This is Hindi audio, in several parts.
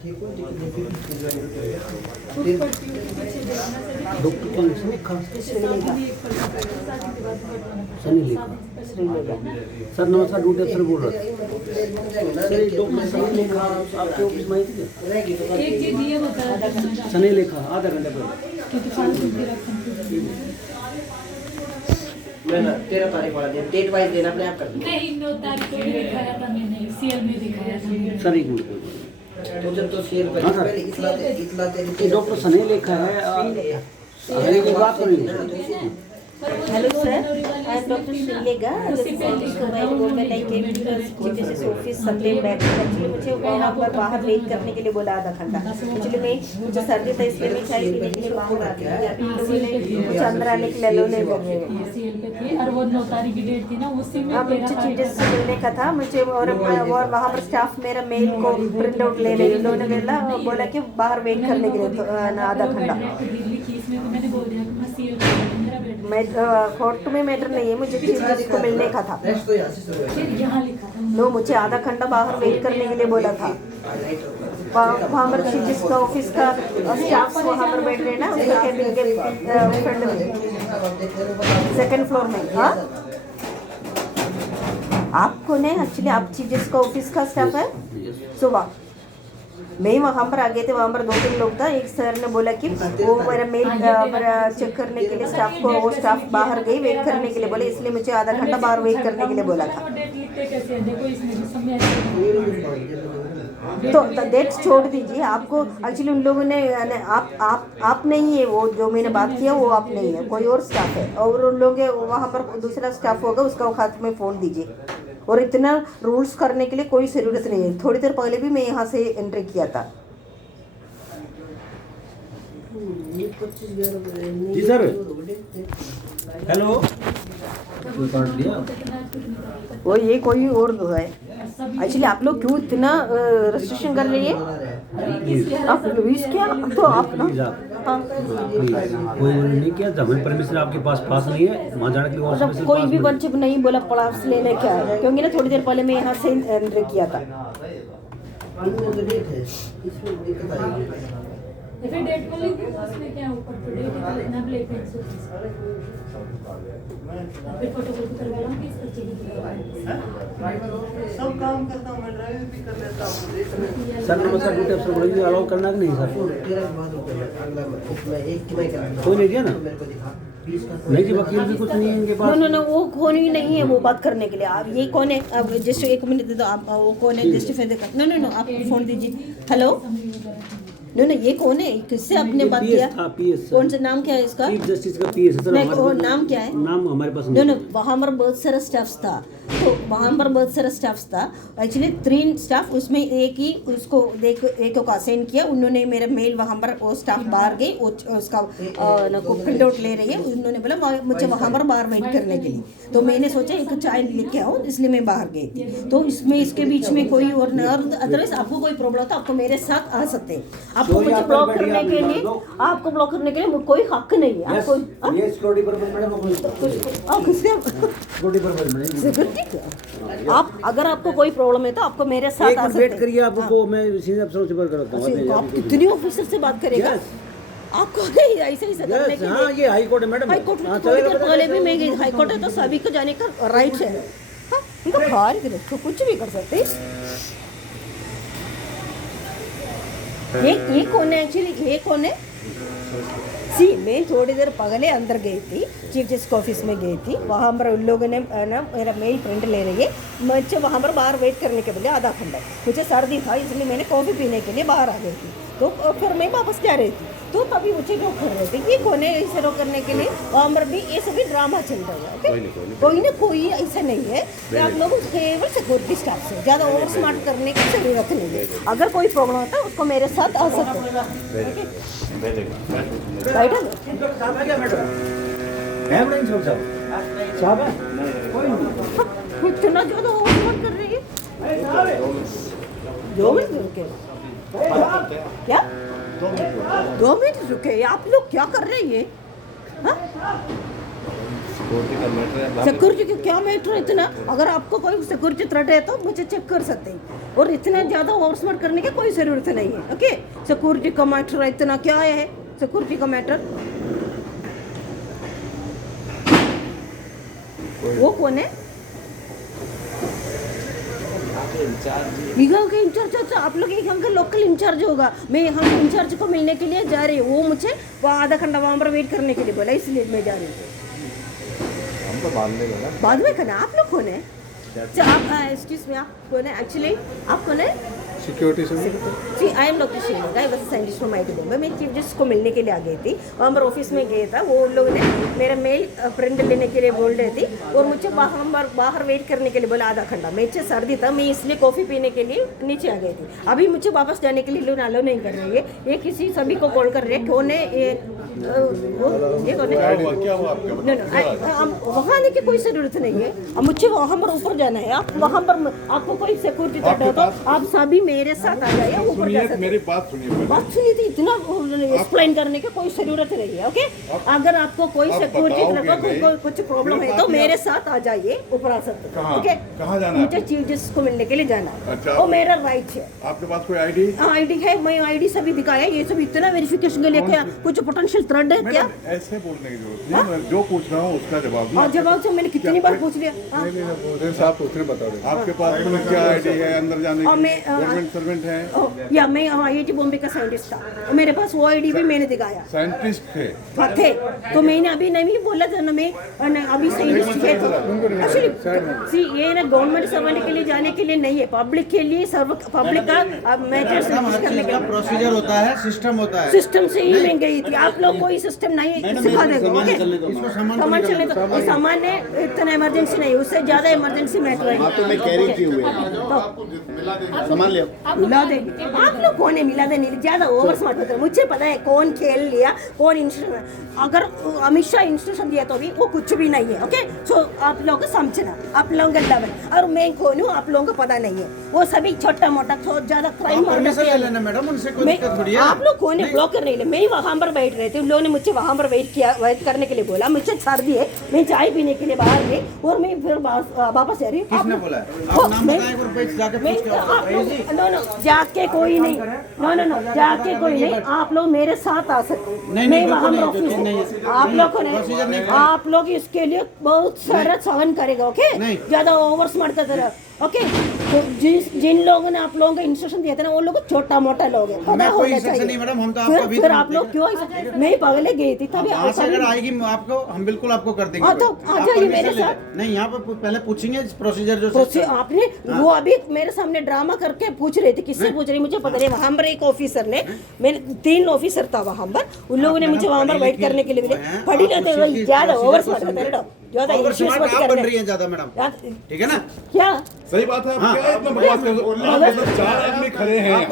डॉक्टर कौन से लिखा? सनी लिखा। सर नमस्कार, ड्यूटी अफसर बोल रहा था। सर ये डॉक्टर सनी लिखा आपके ऑफिस में आई थी क्या? सनी लिखा आधा घंटा पहले। ना 13 तारीख वाला दिन डेट वाइज देना अपने आप कर देना। नहीं 9 तारीख को भी दिखाया था मैंने, सीएल में दिखाया था। सर एक मिनट तो जब तो शेयर पर हाँ, सर। पहले इतला तेरी ये डॉक्टर सनी लिखा है। अरे की बात करें। Hello sir, I am Dr. Shrilega. This is government I came to the GPSS office sometime back. Actually मुझे वहाँ पर बाहर वेट करने के लिए बोला आधा घंटा। Actually मैं मुझे सर्दी था इसलिए मैं चाय पीने के लिए बाहर आ गया। मुझे अंदर आने के लिए अलाउ नहीं कर रहे हैं। सीएल पे थे और वो 9 तारीख की डेट थी ना, उसी में अब मुझे चीजें से मिलने का था मुझे और वहाँ पर स्टाफ मेरा मेल को प्रिंट आउट ले रहे उन्होंने बोला कि बाहर वेट करने के लिए आधा घंटा। मैंने बोल दिया कि मैं सीएल पे मेरा बेड मैं कोर्ट में मैटर नहीं है, मुझे चीजें को मिलने का था। रेस्ट तो यहाँ से शुरू है। फिर यहाँ लिखा था। नो मुझे आधा घंटा बाहर वेट करने के लिए बोला था। वहाँ पर जिसका ऑफिस का स्टाफ वहाँ पर बैठ रहे ना उसके केबिन के फ्रंट में सेकंड फ्लोर में। हाँ आपको नहीं एक्चुअली आप चीफ जिसका ऑफिस का स्टाफ है सुबह मैं वहाँ पर आ गए थे। वहाँ पर 2-3 लोग था। एक सर ने बोला कि वो मेरा मेल चेक करने के लिए स्टाफ को वो स्टाफ बाहर गई वेट करने के लिए बोले, इसलिए मुझे आधा घंटा बाहर वेट करने के लिए बोला था। डेट लिखते कैसे हैं? देखो इसमें समय तो डेट छोड़ दीजिए। आपको एक्चुअली उन लोगों ने आप नहीं है वो जो मैंने बात किया वो आप नहीं है, कोई और स्टाफ है और उन लोग वहाँ पर दूसरा स्टाफ होगा उसका हाथ में फ़ोन दीजिए। और इतना रूल्स करने के लिए कोई ज़रूरत नहीं है। थोड़ी देर पहले भी मैं यहाँ से एंट्री किया था। जी सर। हेलो। वो ये कोई और है एक्चुअली। आप लोग क्यों इतना रेस्ट्रिक्शन कर रही है? आप प्लीज क्या तो आप ना कोई नहीं किया था, हमारी परमिशन आपके पास नहीं है वहाँ जाने के लिए। मतलब कोई भी बच्चे नहीं बोला पड़ास लेने क्या है, क्योंकि ना थोड़ी देर पहले मैं यहाँ से एंट्री किया था। फिर डेट को लिख दो उसमें क्या ऊपर तो डेट ना ब्लैक पेन से फिर फोटो कॉपी करवा लो कि इस बच्चे की सब काम करता हूँ मैं, ड्राइव भी कर लेता हूँ। सर नमस्कार, ड्यूटी अफसर बोल रही अलाउ करना कि नहीं सर? कोई नहीं दिया ना? नहीं जी वकील भी कुछ नहीं है इनके पास। नो वो कौन ही नहीं है वो बात करने के लिए। आप ये कौन है? अब जस्ट 1 मिनट दे दो। आप वो कौन है? जस्टिफाई दे कर। नो आप फोन दीजिए। हेलो नो ये कौन है? किससे आपने बात किया? कौन सा नाम क्या है इसका? चीफ जस्टिस का पीएस है सर। नाम क्या है? नाम हमारे पास नो वहाँ पर बहुत सारा स्टाफ था। तो वहाँ पर बहुत सारा स्टाफ था एक्चुअली 3 स्टाफ, उसमें एक ही उसको एक को असाइन किया। उन्होंने मेरा मेल वहाँ पर वो स्टाफ बाहर गई उसका प्रिंट आउट ले रही है। उन्होंने बोला मुझे वहाँ पर बाहर वेट करने के लिए। तो मैंने सोचा एक चाय लेके आओ इसलिए मैं बाहर गई थी। तो इसमें इसके बीच में कोई और अदरवाइज आपको कोई प्रॉब्लम था आपको मेरे साथ आ सकते हैं। आपको मुझे ब्लॉक करने के लिए आपको ब्लॉक करने के लिए कोई हक नहीं है। आपको ये सिक्योरिटी पर्पस मैडम सिक्योरिटी आप अगर आपको कोई प्रॉब्लम है तो आपको मेरे साथ आ सकते हैं। वेट करिए, आपको मैं सीनियर अफसरों से बात करता हूँ। आप कितनी ऑफिसर से बात करेगा? आपको नहीं ऐसे करने के लिए। हाँ ये हाई कोर्ट है मैडम। हाई कोर्ट में थोड़ी देर पहले भी मैं गई। हाई कोर्ट है तो सभी को जाने का राइट है। हाँ इनको बाहर तो कुछ भी कर सकते। ये कौन है एक्चुअली? ये कौन है? मैं थोड़ी देर पहले अंदर गई थी, चीफ जस्टिस ऑफिस में गई थी। वहाँ पर उन लोगों ने ना मेरा मेल प्रिंट ले रही है। मुझे वहाँ पर बाहर वेट करने के लिए आधा घंटा। मुझे सर्दी था इसलिए मैंने कॉफ़ी पीने के लिए बाहर आ गई थी। तो फिर मैं वापस जा रही थी तो तभी मुझे रोक कर रहे थे। ये कौन है इसे रोक करने के लिए? वहाँ पर भी ये सभी ड्रामा चल रहा है। कोई ना कोई ऐसा नहीं है कि आप लोग केवल सिक्योरिटी स्टाफ से ज़्यादा ओवर स्मार्ट करने की ज़रूरत नहीं है। अगर कोई प्रॉब्लम होता है उसको मेरे साथ आ सकते हैं। इतना ज़्यादा ओवर स्मार्ट कर रही है। 2 मिनट रुके क्या? 2 मिनट रुके। आप लोग क्या कर रहे हैं? हाँ सिक्योरिटी का क्या मैटर है इतना? अगर आपको कोई सिक्योरिटी थ्रेट है तो मुझे चेक कर सकते हैं, और इतना ज़्यादा ओवर स्मार्ट करने की कोई ज़रूरत नहीं है। ओके, सिक्योरिटी का मैटर इतना क्या है? सिक्योरिटी का मैटर वो कौन है? विभाग का इंचार्ज। अच्छा, आप लोग यहाँ का लोकल इंचार्ज होगा। मैं यहाँ के इंचार्ज को मिलने के लिए जा रही हूँ, वो मुझे वहाँ आधा घंटा वहाँ पर वेट करने के लिए बोला, इसलिए मैं जा रही हूँ। हम तो बाद में करना। आप लोग कौन है? अच्छा, आप एक्सक्यूज मी, आप कौन है एक्चुअली? आप कौन है? सिक्योरिटी से जी, I am doctor Sri Lanka, I was scientist from IT Bombay. मैं चीफ जस्टिस को मिलने के लिए आ गई थी, वहाँ पर ऑफिस में गया था। वो लोग ने मेरा मेल प्रिंट लेने के लिए बोल रही थी, और मुझे बाहर वेट करने के लिए बोला आधा घंटा। मुझे सर्दी था, मैं इसलिए कॉफ़ी पीने के लिए नीचे आ गई थी। अभी मुझे वापस जाने के लिए लोग अलाउ नहीं कर रही है। ये किसी सभी को कॉल कर रहे हैं, कौन है ये? ये कौन है? वहाँ आने की कोई ज़रूरत नहीं है। अब मुझे वहाँ पर ऊपर जाना है। आप वहाँ पर आपको कोई सिक्योरिटी थ्रेट हो तो आप सभी मेरे साथ आ जाइए, ऊपर जा सकते हैं। मेरी बात सुनिए। बात सुनी थी, इतना एक्सप्लेन करने की कोई ज़रूरत नहीं है। ओके, अगर आपको कोई सिक्योरिटी थ्रेट कुछ प्रॉब्लम है तो मेरे साथ आ जाइए, ऊपर आ सकते हैं। ओके, कहाँ जाना है? मुझे चीफ जस्टिस को मिलने के लिए जाना है। अच्छा, वो मेरा राइट है। आपके पास कोई आईडी? हाँ, आईडी है। मैं आईडी सभी दिखाया। ये सब इतना वेरिफिकेशन के लिए क्या कुछ पोटेंशियल थ्रेट है क्या? ऐसे बोलने की जरूरत नहीं, मैं जो पूछ रहा हूँ उसका जवाब और जवाब से मैंने कितनी बार पूछ लिया। हाँ। साहब उतने बता दें। आपके पास क्या आईडी है अंदर जाने और की? मैं गवर्नमेंट सर्वेंट है या मैं आईआईटी बॉम्बे का साइंटिस्ट था। मेरे पास वो आईडी भी मैंने दिखाया। साइंटिस्ट थे? थे तो मैंने अभी नहीं बोला था ना, मैं अभी साइंटिस्ट है। तो एक्चुअली ये ना गवर्नमेंट सर्वेंट के लिए जाने के लिए नहीं है, पब्लिक के लिए। पब्लिक का मैटर करने का प्रोसीजर होता है, सिस्टम होता है। सिस्टम से ही मैं गई थी। आप लोग कोई सिस्टम नहीं सिखा देगा। सामान चलने तो सामान है, इतना इमरजेंसी नहीं, उससे ज्यादा इमरजेंसी मैटर है। सामान ले मिला देंगे। आप लोग कौन है मिला देने? ज्यादा ओवर स्मार्ट होता है। मुझे पता है कौन खेल लिया, कौन इंस्ट्रक्शन। अगर अमित शाह इंस्ट्रक्शन दिया तो भी वो कुछ भी नहीं है। ओके, सो आप लोग को समझना, आप लोगों का लेवल और मैं कौन हूँ आप लोगों को पता नहीं है। वो सभी छोटा मोटा ज्यादा क्राइम मैडम, उनसे कोई दिक्कत थोड़ी है। आप लोग कौन है? ब्लॉकर नहीं ले। मैं वहाँ पर बैठ रहे थे, उन लोगों ने मुझे वहाँ पर वेट करने के लिए बोला। मुझे सर्दी है, मैं चाय पीने के लिए बाहर गई और मैं फिर वापस जा रही हूँ। किसने बोला है? आप नाम बताएं, एक बार जाके पूछ के आओ। नो, जाके कोई नहीं। नो, जाके कोई नहीं। आप लोग मेरे साथ आ सकते। मैं वहाँ पर ऑफिस है। आप लोग को नहीं, आप लोग इसके लिए बहुत सारा सहन करेगा। ओके, ज्यादा ओवर स्मार्ट का तरह। ओके, तो जिन लोगों ने आप लोगों को इंस्ट्रक्शन दिया था ना, वो लोग छोटा मोटा लोग हैं। मैं कोई इंस्ट्रक्शन नहीं मैडम, हम तो आपको अभी फिर आप लोग क्यों? मैं पगले गई थी तभी। यहाँ से अगर आएगी आपको, हम बिल्कुल आपको कर देंगे। हाँ, तो आ जाइए मेरे साथ। नहीं, यहाँ पर पहले पूछेंगे प्रोसीजर जो आपने वो अभी मेरे सामने ड्रामा करके पूछ रहे थे। किससे पूछ रही मुझे पता नहीं। वहाँ पर एक ऑफिसर ने, मैंने 3 ऑफिसर था वहाँ पर, उन लोगों ने मुझे वहाँ पर वेट करने के लिए मिले। पढ़ी रहते ज्यादा ओवर स्मार्ट ज्यादा इश्यूज मत कर रही है ज्यादा मैडम, ठीक है ना? क्या सही बात है? आप क्या इतना बकवास कर रहे हो? 4 आदमी खड़े हैं यहाँ।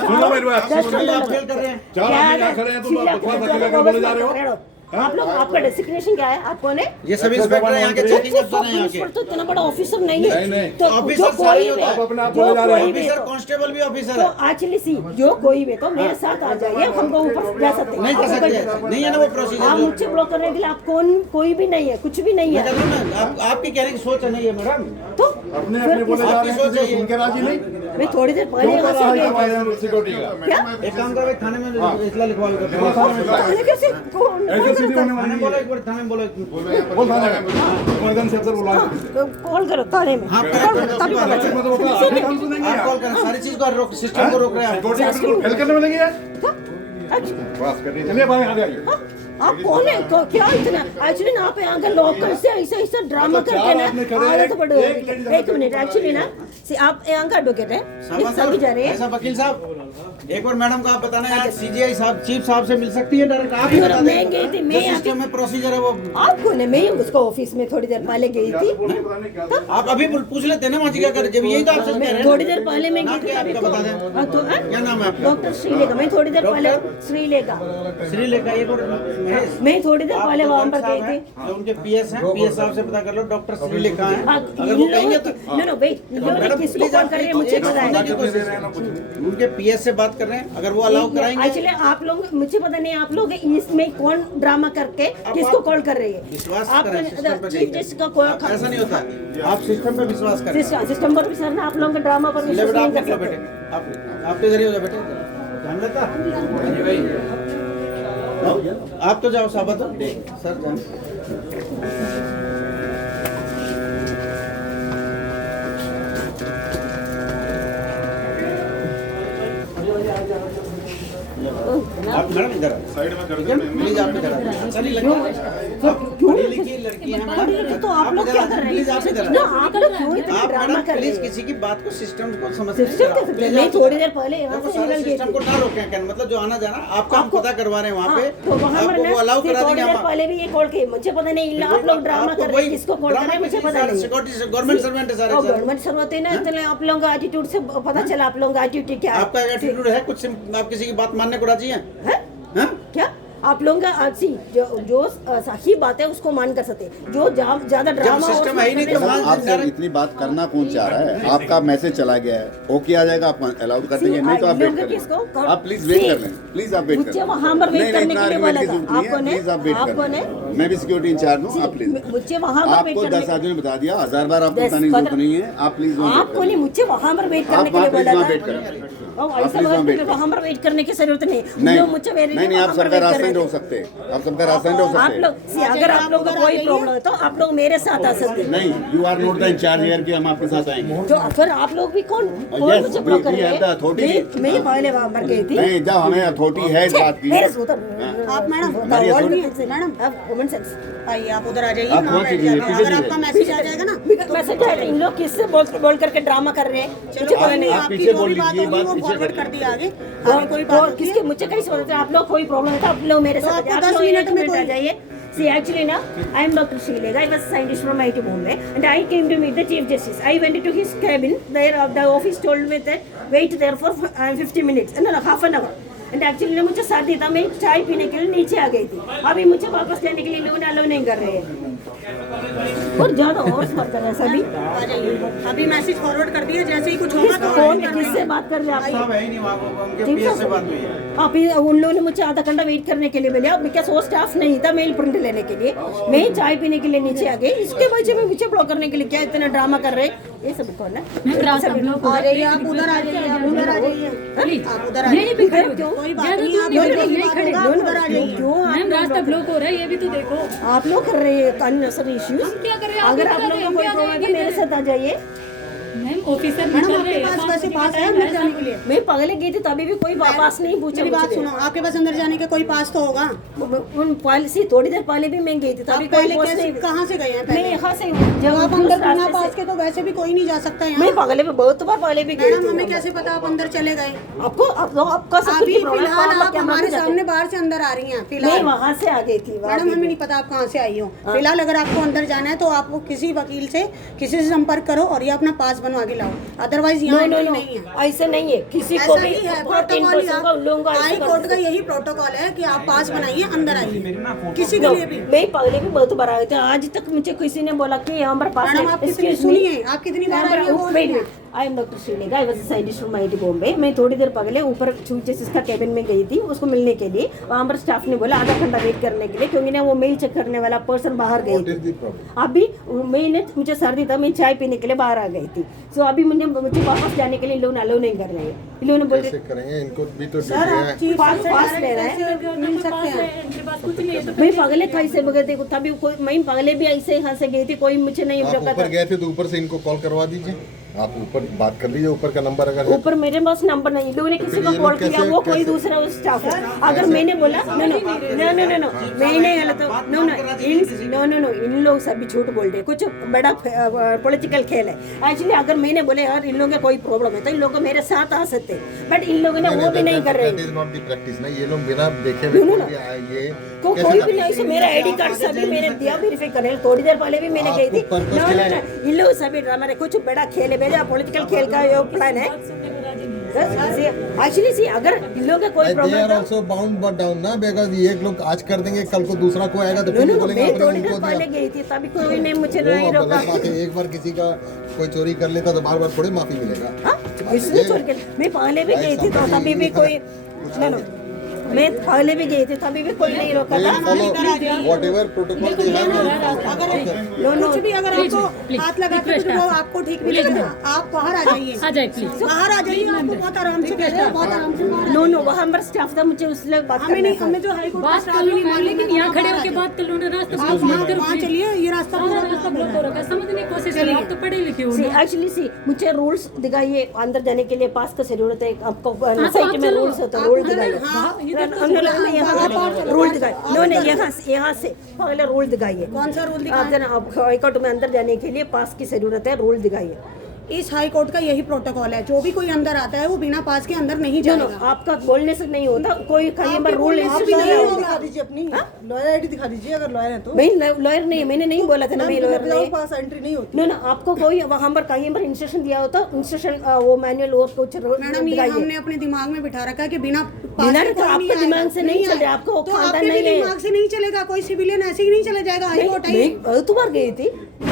सुनो मेरी बात, 4 आदमी यहाँ खड़े हैं, तुम बकवास करके बोले जा रहे हो। आप लोग, आपका डेसिग्नेशन क्या है? आप कौन है? ये सब इंस्पेक्टर यहाँ के चेकिंग अफसर हैं यहाँ के। तो इतना बड़ा ऑफिसर नहीं है। नहीं। तो ऑफिसर जो सारे कोई होता है। भी, अपने आप जो बोले जा रहे हैं। कोई भी ऑफिसर कांस्टेबल भी ऑफिसर तो है। एक्चुअली सी जो कोई भी तो मेरे साथ आ जाइए, हम लोग ऊपर जा सकते हैं। नहीं कर सकते, नहीं है ना वो प्रोसीजर। आप मुझे ब्लॉक करने के लिए आप कौन? कोई भी नहीं है, कुछ भी नहीं है। आपकी कहने की सोच नहीं है मैडम। तो अपने बोले जा रहे हैं, सुन के राजी नहीं। मैं थोड़ी देर पहले यहाँ से गई थी। सिक्योरिटी का क्या एक काम करो, थाने में इतला लिखवा दो। थाने कैसे? कौन थाने बोलो, एक बार थाने में बोलो। बोल थाने में इमरजेंसी अफसर बुला कॉल करो थाने में। हाँ, तभी पता चलेगा। आप कॉल करें, सारी चीज को रोक, सिस्टम को रोक रहे हैं। हेल्प करने में लगी है। अच्छा, बस करिए, चलिए भाई आगे आइए। हाँ, आप कौन है? क्या इतना? एक्चुअली ना आप यहाँ के लोकल से ऐसा ड्रामा करके ना आदत पड़ गई। एक मिनट, एक्चुअली ना आप यहाँ का एडवोकेट है, सभी जा रहे हैं। ऐसा वकील साहब, एक बार मैडम को आप बताना यार, सीजीआई साहब, चीफ साहब से मिल सकती है डायरेक्ट? आप ही बता दें। मैं गई थी, मैं सिस्टम में प्रोसीजर है वो। आप कौन है? मैं उसको ऑफिस में थोड़ी देर पहले गई थी। आप अभी पूछ लेते हैं ना वहाँ क्या करे, जब यही तो आपसे कह रहे हैं। थोड़ी देर पहले मैं गई थी। आपका बता दें, तो क्या नाम है आपका? डॉक्टर श्रीलेखा। मैं थोड़ी देर पहले श्रीलेखा। श्रीलेखा, एक बार महेश, मैं थोड़ी देर आप पहले जो वहाँ जज पर साहब गई हैं, थी। जो उनके पीएस हैं, पीएस साहब से पता कर लो डॉक्टर श्रीलेख कहाँ है। अगर वो कहेंगे तो नो वेट, इन लोगों ने मैडम किसको प्लीज कॉल आप कर रहे हैं मुझे एक पता सुनने है। की कोशिश करें। उनके पीएस से बात कर रहे हैं, अगर वो अलाउ कराएंगे। एक्चुअली आप लोग मुझे पता नहीं आप लोग इसमें कौन ड्रामा करके किसको कॉल कर रही है। विश्वास आप करें सिस्टम पे चीफ जस्टिस का कोई ऐसा नहीं होता, आप सिस्टम पे विश्वास करें। सिस्टम पर भी सर ना आप लोगों के ड्रामा पर ले विश्वास बेटा, नहीं आप कर निकलो सकते। बेटे, आप तो इधर ही हो जाओ बेटे, जान लेता आप तो जाओ साबत सर जान। आप मैडम इधर साइड में कर दो प्लीज, आप इधर आ चलिए लड़की पढ़ी लिखी लड़की है मैडम, तो आप लोग क्या कर रहे प्लीज आप इधर हैं ना, आप लोग क्यों इतना आप ड्रामा मैडम कर रहे प्लीज हैं। किसी की बात को सिस्टम को समझते सिस्टम कैसे प्लीज मैं आप थोड़ी इधर। देर पहले यहाँ देखो से सारे निकल गई सिस्टम थी। को ना रोकें, कहने मतलब जो आना जाना आपका हम आपको- पता करवा रहे हैं वहाँ पे, तो वहाँ पर आपको वो अलाउ ना करा थोड़ी देंगे देर आप। पहले भी ये कॉल किए मुझे पता नहीं इन आप लोग ड्रामा कर रहे हैं किसको कॉल कर रहे हैं मुझे पता नहीं। गवर्नमेंट सर्वेंट है सारे सर। गवर्नमेंट सर्वत है ना, इसलिए आप लोगों का एटीट्यूड से पता चला आप लोगों का एटीट्यूड क्या है। आपका एटीट्यूड है कुछ आप किसी की बात मानने को राजी हैं? हैं? हैं? क्या आप लोगों का जो सही बात है उसको मान कर सकते, जो ज्यादा ड्रामा और सिस्टम है ही नहीं तो उसमें वहाँ आपसे इतनी बात करना कौन चाह रहा है? आपका मैसेज चला गया है, ओके आ जाएगा, आप अलाउ कर देंगे, नहीं तो आप वेट कर लें। आप प्लीज वेट कर लें, प्लीज आप वेट कर मुझे लें। वहाँ पर वेट नहीं, करने इतना के लिए argument बोला की था। जरूरत नहीं है, आपको ने प्लीज आप वेट कर आपको ने लें। मैं भी सिक्योरिटी इंचार्ज हूँ, आप प्लीज। मुझे वहाँ पर वेट आपको करने 10 आदमियों ने बता दिया, 1000 बार आपको बताने की जरूरत नहीं है, आप प्लीज आपको नहीं मुझे वहाँ पर वेट करने आप के लिए वहाँ प्लीज बोला वहाँ था। वेट करें। और आप ऐसा प्लीज वहाँ बात वेट नहीं, करें। वहाँ पर वेट करने की जरूरत नहीं। नहीं जो मुझे वेट नहीं, आप वहाँ पर सबका वेट रास्ता कर नहीं रहे रोक सकते, आप सबका रास्ता नहीं रोक आप सकते। लोग अगर आप लोगों को कोई प्रॉब्लम है तो आप लोग मेरे साथ आ सकते हैं। नहीं, you are not the incharge here कि हम आपके साथ आएंगे। तो फिर आप लोग भी कौन Yes, मुझे ब्लॉक कर we रहे have the authority. हैं। मैं पहले वहाँ पर गई थी। नहीं, जब हमें अथॉरिटी है इस बात की। मेरे से उधर आप मैडम हमारी authority- मैडम आप कॉमन सेंस आइए आप उधर आ जाइए आप वहाँ वहाँ बैठ चलिए, जाइए। पीछे अगर चलिए। आपका मैसेज आ जाएगा ना मैसेज आया इन लोग किससे बोल करके ड्रामा कर रहे हैं मुझे चलो पता कोई नहीं, नहीं। आपकी पीछे जो बोल भी बात लीजिए, होगी बात वो पीछे फॉरवर्ड कर कर दी आगे आगे कोई बात होती किसके है मुझे कैसे बोलते हैं आप लोग कोई प्रॉब्लम है तो आप लोग मेरे तो साथ आपको आप 10 लोग मिनट में आ कोई- जाइए। See, actually, now I am Dr. Srilega. I was a scientist from IIT Bombay, and I came to meet the Chief Justice. I went to his cabin. There, the office told me that wait there for 50 minutes, no, half an hour. And actually, ना मुझे सर्दी था, मैं चाय पीने के लिए नीचे आ गई थी। अभी मुझे वापस जाने के लिए लोग अलाउ नहीं कर रहे हैं। और ज्यादा और बात कर रहे हैं सभी। आ जाइए अभी मैसेज फॉरवर्ड कर दिया, जैसे ही कुछ होगा तो कौन किससे बात कर रहे हैं आप? साहब है ही नहीं वहाँ पर, उनके ठीक पीएस से है बात हुई है। आप उन लोगों ने मुझे आधा घंटा वेट करने के लिए बोला बिकॉज वो स्टाफ नहीं था मेल प्रिंट लेने के लिए। मैं चाय पीने के लिए नीचे आ गई, इसके वजह में मुझे ब्लॉक करने के लिए क्या इतना ड्रामा कर रहे हैं ये सब कौन है? आ जाइए आप उधर आ जाइए आप उधर आ जाइए आप उधर आ यहीं पे खड़े जाइए हो। कोई बात ज्यादा नहीं दूर आप नहीं जो खड़े, भी यहीं बात खड़े। होगा आप उधर आ जाइए। क्यों मैम रास्ता ब्लॉक हो रहा है, ये भी तो देखो। आप लोग कर रहे हैं अननेसेसरी इश्यूज। हम क्या कर रहे हैं? आप अगर भी आप कर लोगों रहे को हैं, कोई हम भी आ प्रॉब्लम है तो जाएंगे मेरे साथ आ जाइए। मैम ऑफिसर मैडम निकल आपके रहे हैं, पास 5 वैसे बजे पास का है टाइम अंदर जाने के लिए? मैं पगले गई थी तभी भी कोई पास नहीं पूछा मेरी बात मुझे। सुनो, आपके पास अंदर जाने का कोई पास तो होगा। उन पॉलिसी थोड़ी देर पहले भी मैं गई थी आप तभी कोई पहले पोस्ट कैसे नहीं। कहाँ से गए हैं मैं पहले? यहाँ से जब जब आप अंदर बिना पास के तो वैसे भी कोई नहीं जा सकता मैं यहाँ। पगले में बहुत बार पहले भी गई मैडम थी। हमें कैसे पता आप अंदर चले गए? आपका सब अभी कुछ प्रॉब्लम है, फिलहाल आप कैमरा हमारे पे जाते सामने हैं। बाहर से अंदर आ रही हैं मैं फिलहाल। वहाँ से आ गई थी मैडम हमें नहीं पता आप कहाँ से आई हो। फिलहाल अगर आपको अंदर जाना है तो आप किसी वकील से किसी से संपर्क करो और ये अपना पास बनवा के लाओ, अदरवाइज यहाँ नो एंट्री नहीं है। ऐसे नहीं है किसी को ऐसा भी ही है बहुत प्रोटोकॉल। in-person का उन लोगों का हाई ऐसा कोर्ट का करते यही प्रोटोकॉल है कि आप पास बनाइए अंदर आइए किसी के लिए भी। हैं। मैं पगले भी बहुत बार आए थे, आज तक मुझे किसी ने बोला कि हमारे पास मैडम आप कितनी सुनिए, आप कितनी बार आई हो वो सुनिए। आई am doctor Shrilekha, I was a scientist from IIT Bombay. मैं थोड़ी देर पहले ऊपर चीफ जस्टिस का कैबिन में गई थी उसको मिलने के लिए। वहाँ पर स्टाफ ने बोला आधा घंटा वेट करने के लिए क्योंकि ना वो मेल चेक करने वाला पर्सन बाहर गई थी। अभी मैंने मुझे सर्दी था, मैं चाय पीने के लिए बाहर आ गई थी। सो अभी मुझे वापस जाने के लिए लोग अलाउ नहीं कर रहे हैं। इन लोगों ने बोल कैसे करेंगे, इनको भी तो सर ड्यूटी आप है। चीफ पास से ले रहा है। कैसे मिल सकते हैं? इनके पास कुछ नहीं है तो मैं पगले कैसे बगैर देखो तभी कोई मैं पगले भी ऐसे यहाँ से गई थी, कोई मुझे नहीं आप रोका ऊपर था। गए थे तो ऊपर से इनको कॉल करवा दीजिए, आप ऊपर बात कर लीजिए, ऊपर का नंबर अगर है। ऊपर मेरे पास नंबर नहीं, लोगों ने तो किसी फिर को ये कॉल लोग किया कैसे- वो कोई कैसे- दूसरा स्टाफ है। अगर मैंने बोला नो मैंने गलत नो इन लोग सभी झूठ बोल रहे हैं, कुछ बड़ा पॉलिटिकल खेल है। एक्चुअली अगर मैंने बोले यार इन लोगों का कोई प्रॉब्लम है तो इन लोग मेरे साथ आ सकते हैं, बट इन लोगों ने वो भी नहीं कर रहे हैं। नॉट दी प्रैक्टिस ना, ये लोग बिना देखे No, no, हुए no. भी आए, ये कोई कैसे भी नहीं, मेरा आईडी कार्ड सभी मैंने दिया वेरीफाई करने। थोड़ी देर पहले भी मैंने गई थी। आपको purpose नो क्या है? इन लोग सभी ड्रामा कुछ बड़ा खेल है, मेरा पॉलिटिकल खेल का ये प्लान है। बात सुनने को राजी नहीं है। एक्चुअली सी अगर इन लोगों का कोई They प्रॉब्लम are था also bound but down ना because एक लोग आज कर देंगे कल को दूसरा को आएगा तो फिर मैं बोलेंगे आपने थोड़ी उनको देर पहले दिया गई थी तभी कोई ने मुझे वो नहीं रोका गलत बात है एक बार किसी का कोई चोरी कर लेता तो बार बार थोड़ी माफी मिलेगा हाँ इसलिए छोड़ के मैं पहले भी गई थी तो तभी भी कोई नहीं मैं पहले भी गई थी तभी भी कोई नहीं रोका था whatever protocol they have कुछ भी अगर आपको हाथ लगाते तो वो आपको ठीक नहीं लगेगा, आप बाहर आ जाइए, आ जाए प्लीज। बाहर आ जाइए, आपको बहुत आराम से कहते हैं, बहुत आराम से बाहर आ नो नो वहाँ पर स्टाफ था मुझे उससे बात हमें नहीं, करना हमें जो हाई कोर्ट का बात स्टाफ कर ही लो नहीं मान लेकिन यहाँ खड़े होकर बात कर लो ना, रास्ता ब्लॉक मत करो वहाँ चलिए, ये रास्ता सारा रास्ता ब्लॉक हो रखा है, समझने की कोशिश करो, आप तो पढ़े लिखे हो ना। एक्चुअली सी मुझे रूल्स दिखाइए अंदर जाने के लिए पास का जरूरत है आपको तो साइट आप में चलो, रूल्स होता है रूल दिखाइए रूल दिखाइए नो नहीं यहाँ से पहले रूल दिखाइए कौन सा रूल आप जना आप हाई कोर्ट में अंदर जाने के लिए पास की जरूरत है रूल दिखाइए इस हाई कोर्ट का यही प्रोटोकॉल है, जो भी कोई अंदर आता है वो बिना पास के अंदर नहीं जो जाएगा। आपका बोलने से नहीं होता कोई कहीं पर रूल आप भी नहीं होगा। दिखा दीजिए अपनी लॉयर आईडी दिखा दीजिए अगर लॉयर है तो मैं लॉयर नहीं मैंने नहीं बोला था ना मैं लॉयर नहीं पास एंट्री नहीं होती नो ना आपको कोई वहाँ पर कहीं पर इंस्ट्रक्शन दिया होता इंस्ट्रक्शन वो मैनुअल और कुछ मैडम ये हमने अपने दिमाग में बिठा रखा है कि बिना पास बिना के तो कोई नहीं आपके दिमाग आएगा। से नहीं चल रहा आपको तो खानदान आपके नहीं भी है दिमाग से नहीं चलेगा, कोई सिविलियन ऐसे ही नहीं चले जाएगा हाई कोर्ट है। मैं तो बार गई थी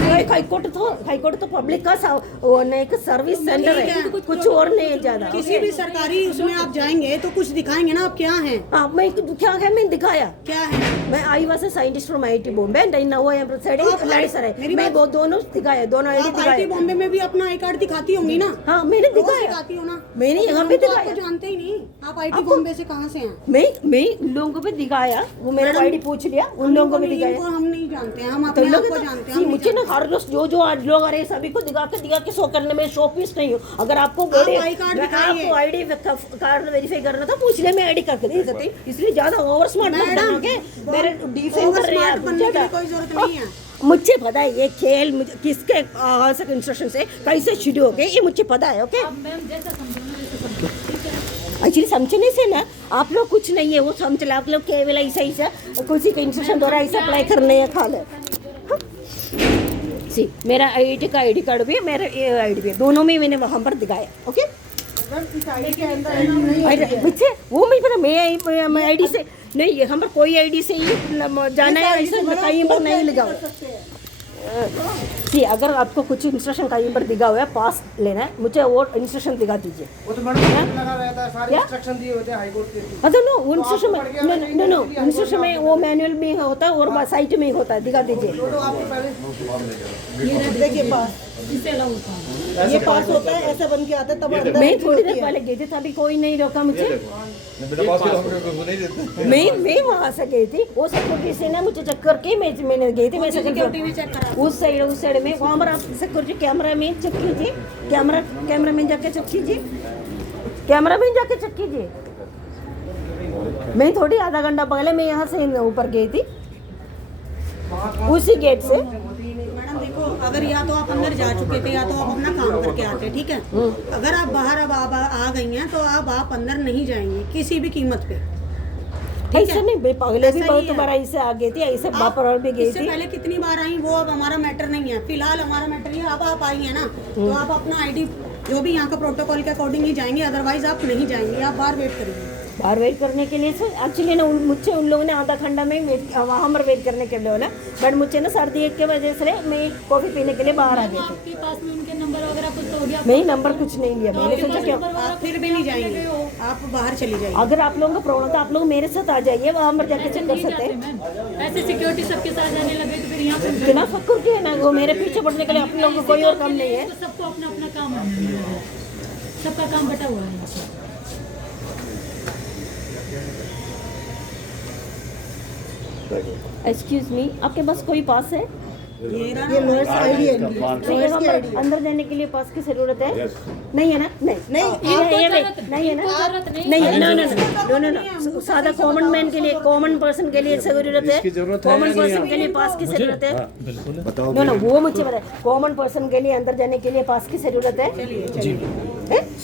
हाईकोर्ट तो पब्लिक का वो नहीं एक सर्विस सेंटर है कुछ और नहीं है ज्यादा किसी भी सरकारी उसमें आप जाएंगे तो कुछ दिखाएंगे ना, आप क्या हैं, हाँ मैं क्या है मैं दिखाया क्या है। मैं I was a scientist from IIT Bombay and now I am presiding लड़ीसर है मैं वो दोनों दिखाया दोनों आईडी आप आईटी दिखाया बॉम्बे में भी अपना आई कार्ड दिखाती होंगी ना। हाँ मैंने रोज दिखाया दिखाती हो ना। मैंने यहाँ पे हम तो दिखाया आपको जानते ही नहीं, आप आईटी बॉम्बे से कहाँ से हैं। मैं उन लोगों पे दिखाया वो मेरा आईडी पूछ लिया उन लोगों को भी दिखाया हम नहीं जानते हैं, हम तो अपने लोग आप को जानते हैं। मुझे ना हर रोज जो आज लोग आ रहे हैं सभी को दिखा के शो करने में शो पीस नहीं हूँ अगर आपको बोले आई कार्ड दिखाइए। आपको आईडी कार्ड वेरीफाई करना था पूछ ले मैं आईडी करके दे सकती इसलिए ज्यादा ओवर स्मार्ट मत बनो के मेरे डिफेंड कर रहे हैं आप बनने की ज्यादा कोई जरूरत नहीं है। मुझे पता है ये खेल मुझे किसके आवाज इंस्ट्रक्शन से कैसे शुरू हो गए ये मुझे पता है ओके अब मैम जैसा समझो ना वैसा समझो, ठीक है। एक्चुअली समझने से ना आप लोग कुछ नहीं है वो समझ लो आप लोग केवल ऐसा किसी का इंस्ट्रक्शन द्वारा ऐसा अप्लाई करने है खा ले सी मेरा आईडी कार्ड भी है मेरा आईडी भी है दोनों में मैंने वहाँ पर दिखाया ओके बच्चे वो मुझे पता मैं आईडी से नहीं यहाँ पर कोई आईडी से ही जाना है ऐसा कहीं पर नहीं लगाओ जी अगर आपको कुछ इंस्ट्रक्शन कहीं पर दिखा हुआ है पास लेना है मुझे वो इंस्ट्रक्शन दिखा दीजिए वो तो मैडम लगा रहता है, सारे इंस्ट्रक्शन दिए होते हैं हाई कोर्ट के। अच्छा नो वो इंस्ट्रक्शन में नो इंस्ट्रक्शन में वो मैनुअल में होता है और साइट में होता है दिखा दीजिए तो आपको पहले देखिए पास इससे अलाउ होता है। ये पास होता है ऐसा बन के आता है तब अंदर मैं entry थोड़ी होती देर है। पहले गई थी तभी कोई नहीं रोका मुझे मेरे पास तो हमको नहीं देते मैं वहाँ से गई थी वो सिक्योरिटी से ना मुझे चेक करके मैंने गई थी मैं सिक्योरिटी में चेक करा उस साइड में वहाँ पर आप सिक्योरिटी कैमरा में चेक कीजिए कैमरा में जाके चेक कीजिए कैमरा में जाके चेक कीजिए मैं थोड़ी आधा घंटा पहले मैं यहाँ से ऊपर गई थी उसी गेट से मैडम देखो, अगर या तो आप अंदर जा चुके थे या तो आप अपना काम करके आते, ठीक है। अगर आप बाहर अब आ गई हैं तो अब आप अंदर नहीं जाएंगे किसी भी कीमत पे, ठीक ऐसे है। नहीं मैं पहले भी ऐसा ही बहुत है। बार ऐसे आ गई थी ऐसे बापर भी गई इससे थी पहले कितनी बार आई वो अब हमारा मैटर नहीं है, फिलहाल हमारा मैटर ये अब आप आई है ना तो आप अपना आईडी जो भी यहाँ का प्रोटोकॉल के अकॉर्डिंग ही जाएंगे, अदरवाइज आप नहीं जाएंगे, आप बाहर वेट करिए। बाहर वेट करने के लिए सर एक्चुअली ना मुझे उन लोगों ने आधा घंटा में वहाँ पर वेट करने के लिए बोला बट मुझे ना सर्दी की वजह से मैं कॉफ़ी पीने के लिए बाहर आ गई थी आपके पास में उनके नंबर वगैरह कुछ तो हो गया? नहीं नंबर कुछ नहीं लिया मैंने सोचा क्या आप फिर भी नहीं जाएंगे, आप बाहर चली जाइए। अगर आप लोगों का प्रॉब्लम तो आप लोग मेरे साथ आ जाइए वहाँ पर जाके चेक कर सकते हैं मैम ऐसे सिक्योरिटी सबके साथ जाने लगे तो फिर यहाँ पे बिना फक्र के है ना वो मेरे पीछे पड़ने के लिए आप लोगों को कोई और काम नहीं है तो सबको अपना अपना काम है, सबका काम बटा हुआ है। एक्सक्यूज मी आपके पास कोई पास है ये लॉयर्स आईडी है इनकी, लॉयर्स की आईडी है। अंदर जाने के लिए पास की जरूरत है नहीं है ना नहीं नहीं है ना नहीं है नो सादा कॉमन मैन के लिए कॉमन पर्सन के लिए जरूरत है कॉमन पर्सन के लिए पास की जरूरत है नो वो मुझे पता है कॉमन पर्सन के लिए अंदर जाने के लिए पास की जरूरत है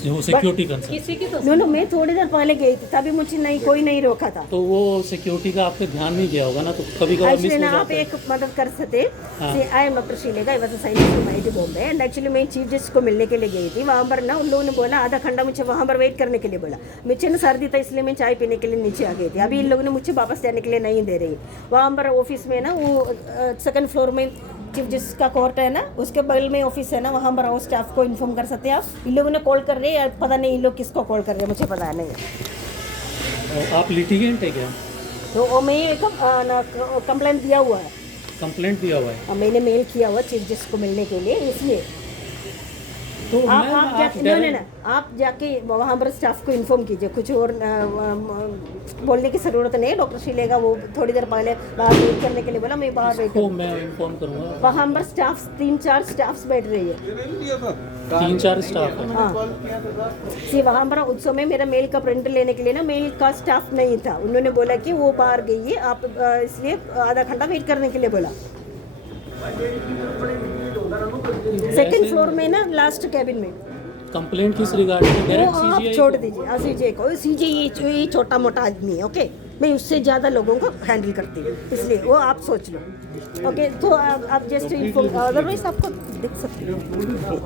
वो सिक्योरिटी कंसर्न। किसी की तो नो मैं थोड़ी देर पहले गई थी, तभी मुझे नहीं कोई नहीं रोका था। तो वो सिक्योरिटी का आपके ध्यान नहीं गया होगा ना, तो कभी कभार मिस एक्चुअली हो ना आप जाता है। एक मदद कर सकते। हाँ। आई am doctor Shrilekha, I was a scientist from IIT Bombay and actually मैं चीफ जस्टिस को मिलने के लिए गई थी। वहाँ पर ना उन लोगों ने बोला आधा घंटा मुझे वहाँ पर वेट करने के लिए बोला। मुझे ना सर्दी था इसलिए मैं चाय पीने के लिए नीचे आ गई थी। अभी इन लोगों ने मुझे वापस जाने के लिए नहीं दे रही। वहाँ पर ऑफिस में ना वो सेकंड फ्लोर में चीफ जस्टिस का कोर्ट है ना, उसके बगल में ऑफिस है ना, वहाँ पर आओ स्टाफ को इन्फॉर्म कर सकते हैं आप। इन लोगों ने कॉल कर रहे हैं, पता नहीं इन लोग किसको कॉल कर रहे हैं, मुझे पता नहीं है। आप लिटिगेंट है क्या? तो वो मैं एक कंप्लेंट दिया हुआ है, कंप्लेंट दिया हुआ है? मैंने मेल किया हुआ चीफ जस्टिस को मिलने के लिए, इसलिए तो आप मैम, जाके direct- ना आप जाके वहाँ पर स्टाफ को इन्फॉर्म कीजिए। कुछ और बोलने की ज़रूरत नहीं है। डॉक्टर श्रीलेखा वो थोड़ी देर पहले बाहर वेट करने के लिए बोला, मैं बाहर वेट को मैं इन्फॉर्म करूँगा। वहाँ पर स्टाफ 3-4 स्टाफ्स बैठ रही है। 3-4 स्टाफ है। हाँ सी वहाँ पर उत्सव में मेरा मेल का प्रिंट लेने के लिए ना मेल का स्टाफ नहीं था। उन्होंने बोला कि वो बाहर गई है, आप इसलिए आधा घंटा वेट करने के लिए बोला। सेकंड फ्लोर में ना लास्ट कैबिन में। कंप्लेंट किस रिगार्डिंग? वो डायरेक्ट आप सीजीआई छोड़ दीजिए सीजे को। सीजे ये छोटा मोटा आदमी है, ओके। मैं उससे ज़्यादा लोगों को हैंडल करती हूँ, इसलिए वो आप सोच लो, ओके। तो आप जस्ट इन्फॉर्म, अदरवाइज आपको देख सकते हो।